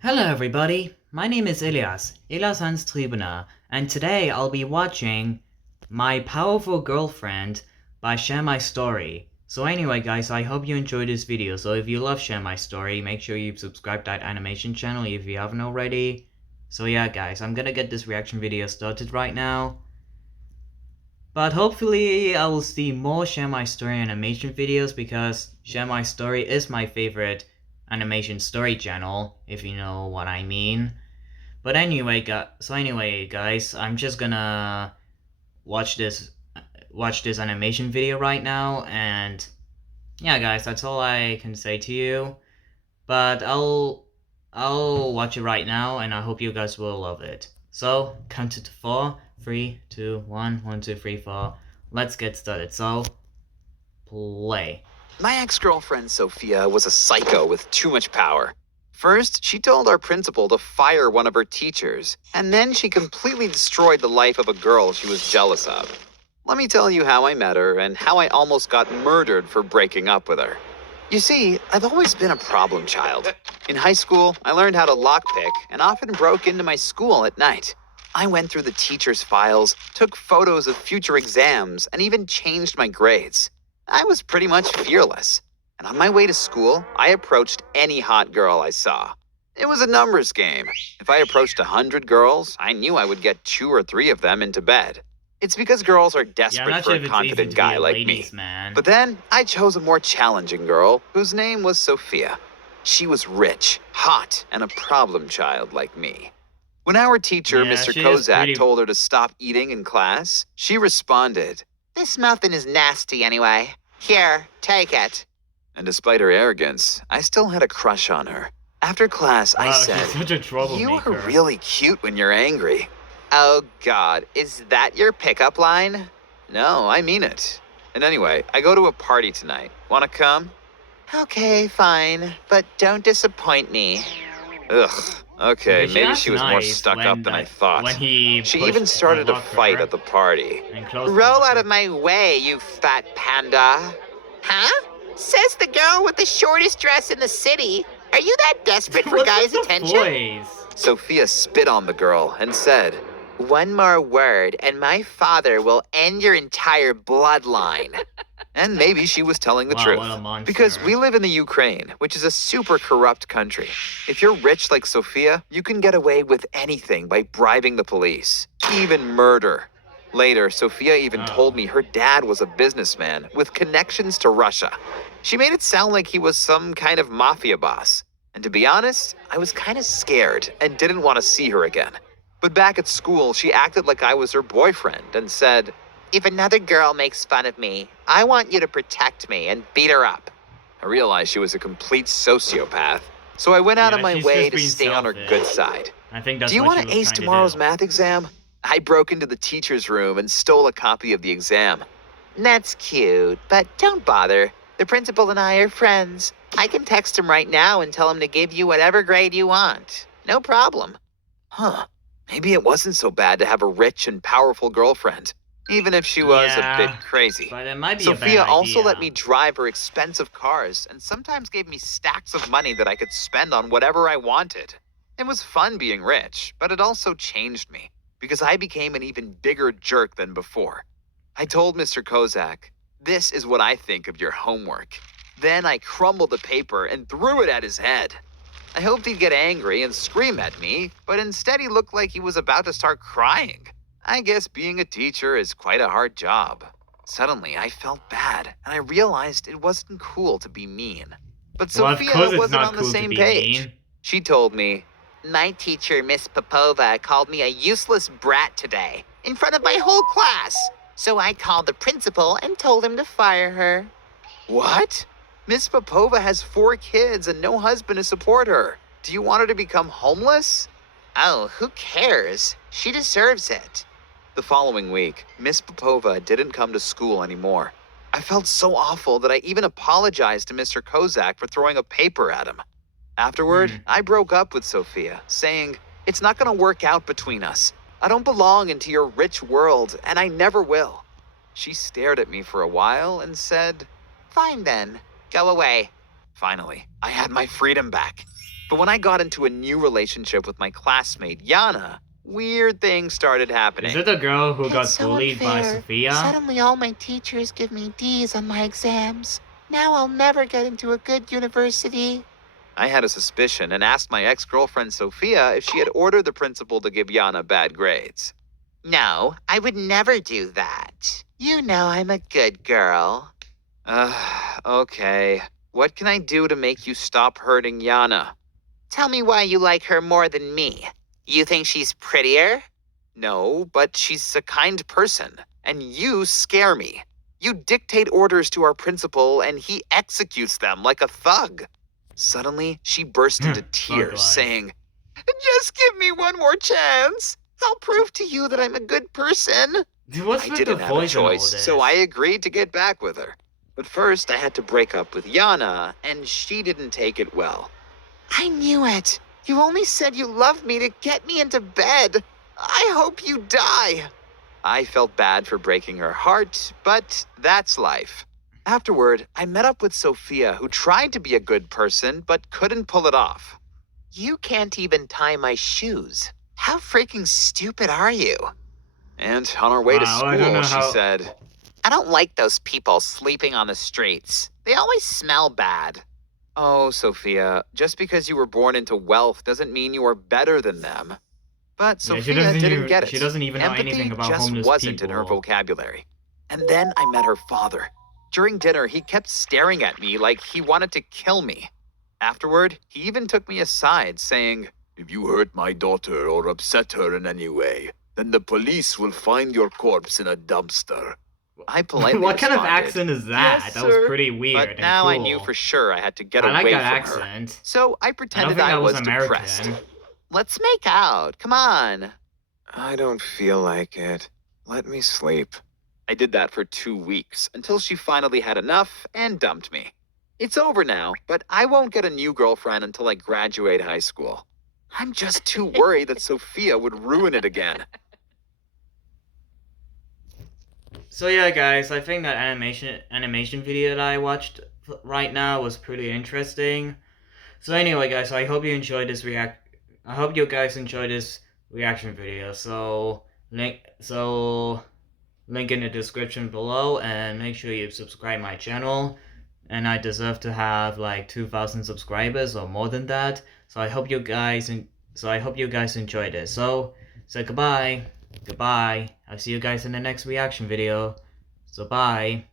Hello everybody, my name is Ilias, Ilias Triebener, and today I'll be watching My Powerful Girlfriend by Share My Story. So anyway guys, I hope you enjoyed this video. So if you love Share My Story, make sure you subscribe to that animation channel if you haven't already. So yeah guys, I'm gonna get this reaction video started right now. But hopefully I will see more Share My Story animation videos because Share My Story is my favorite animation story channel, if you know what I mean. But anyway, guys, I'm just gonna watch this animation video right now, and yeah, guys, that's all I can say to you. But I'll watch it right now, and I hope you guys will love it. So count to 4, 3, 2, 1, 1, 2, 3, 4. Let's get started. So play. My ex-girlfriend, Sophia, was a psycho with too much power. First, she told our principal to fire one of her teachers, and then she completely destroyed the life of a girl she was jealous of. Let me tell you how I met her and how I almost got murdered for breaking up with her. You see, I've always been a problem child. In high school, I learned how to lockpick and often broke into my school at night. I went through the teacher's files, took photos of future exams, and even changed my grades. I was pretty much fearless, and on my way to school, I approached any hot girl I saw. It was a numbers game. If I approached 100 girls, I knew I would get 2 or 3 of them into bed. It's because girls are desperate for a confident guy like me. But then, I chose a more challenging girl, whose name was Sophia. She was rich, hot, and a problem child like me. When our teacher, Mr. Kozak, told her to stop eating in class, she responded, "This muffin is nasty anyway. Here, take it." And despite her arrogance, I still had a crush on her. After class, I said, "You are really cute when you're angry." "Oh God, is that your pickup line?" "No, I mean it. And anyway, I go to a party tonight. Wanna come?" "Okay, fine, but don't disappoint me." Ugh. Okay, maybe she was more stuck up than I thought. She even started a fight at the party. "Roll out of my way, you fat panda." "Huh? Says the girl with the shortest dress in the city. Are you that desperate for guys' attention?" Sophia spit on the girl and said, "One more word and my father will end your entire bloodline." And maybe she was telling the truth. Because we live in the Ukraine, which is a super corrupt country. If you're rich like Sophia, you can get away with anything by bribing the police, even murder. Later, Sophia even told me her dad was a businessman with connections to Russia. She made it sound like he was some kind of mafia boss. And to be honest, I was kind of scared and didn't want to see her again. But back at school, she acted like I was her boyfriend and said, "If another girl makes fun of me, I want you to protect me and beat her up." I realized she was a complete sociopath, so I went out of my way to stay on her good side. "Do you want to ace tomorrow's math exam?" I broke into the teacher's room and stole a copy of the exam. "That's cute, but don't bother. The principal and I are friends. I can text him right now and tell him to give you whatever grade you want. No problem." Maybe it wasn't so bad to have a rich and powerful girlfriend, even if she was a bit crazy. But it might be Sophia a bad also idea. let me drive her expensive cars and sometimes gave me stacks of money that I could spend on whatever I wanted. It was fun being rich, but it also changed me because I became an even bigger jerk than before. I told Mr. Kozak, "This is what I think of your homework." Then I crumbled the paper and threw it at his head. I hoped he'd get angry and scream at me, but instead he looked like he was about to start crying. I guess being a teacher is quite a hard job. Suddenly, I felt bad, and I realized it wasn't cool to be mean. But Sophia wasn't on the same page. She told me, "My teacher, Miss Popova, called me a useless brat today, in front of my whole class. So I called the principal and told him to fire her." What? Miss Popova has 4 kids and no husband to support her. Do you want her to become homeless? Oh, who cares? She deserves it. The following week, Miss Popova didn't come to school anymore. I felt so awful that I even apologized to Mr. Kozak for throwing a paper at him. Afterward, I broke up with Sophia, saying, "It's not going to work out between us. I don't belong into your rich world, and I never will." She stared at me for a while and said, "Fine then, go away." Finally, I had my freedom back. But when I got into a new relationship with my classmate, Yana, weird things started Is happening. it the girl who It's got so bullied by unfair. Sophia? Suddenly all my teachers give me D's on my exams. Now I'll never get into a good university. I had a suspicion and asked my ex-girlfriend Sophia if she had ordered the principal to give Yana bad grades. No, I would never do that. You know I'm a good girl. Okay. What can I do to make you stop hurting Yana? Tell me why you like her more than me. You think she's prettier? No, but she's a kind person, and you scare me. You dictate orders to our principal, and he executes them like a thug. Suddenly, she burst into tears, life. saying, "Just give me one more chance. I'll prove to you that I'm a good person." Dude, what's I with the didn't have a voice and all choice, this? so I agreed to get back with her. But first, I had to break up with Yana, and she didn't take it well. I knew it. You only said you loved me to get me into bed. I hope you die. I felt bad for breaking her heart, but that's life. Afterward, I met up with Sophia, who tried to be a good person, but couldn't pull it off. You can't even tie my shoes. How freaking stupid are you? And on our way to Wow, I don't know school, she how- said, I don't like those people sleeping on the streets. They always smell bad. Oh, Sophia, just because you were born into wealth doesn't mean you are better than them. But Yeah, she Sophia doesn't didn't even- get it. she doesn't even know Empathy anything about just homeless wasn't in her people. vocabulary. And then I met her father. During dinner, he kept staring at me like he wanted to kill me. Afterward, he even took me aside, saying, "If you hurt my daughter or upset her in any way, then the police will find your corpse in a dumpster." I politely What kind of responded, accent is that? "Yes, That was sir." pretty weird But now and I cool. knew for sure I had to get I like away that from her. accent. So I I don't pretended think I that was was American. depressed. Let's make out. Come on. I don't feel like it. Let me sleep. I did that for 2 weeks until she finally had enough and dumped me. It's over now, but I won't get a new girlfriend until I graduate high school. I'm just too worried that Sophia would ruin it again. So yeah, guys, I think that animation video that I watched right now was pretty interesting. So anyway, guys, I hope you enjoyed this I hope you guys enjoyed this reaction video. So link in the description below, and make sure you subscribe my channel. And I deserve to have like 2,000 subscribers or more than that. So I hope you guys enjoyed it. So goodbye. I'll see you guys in the next reaction video. So bye.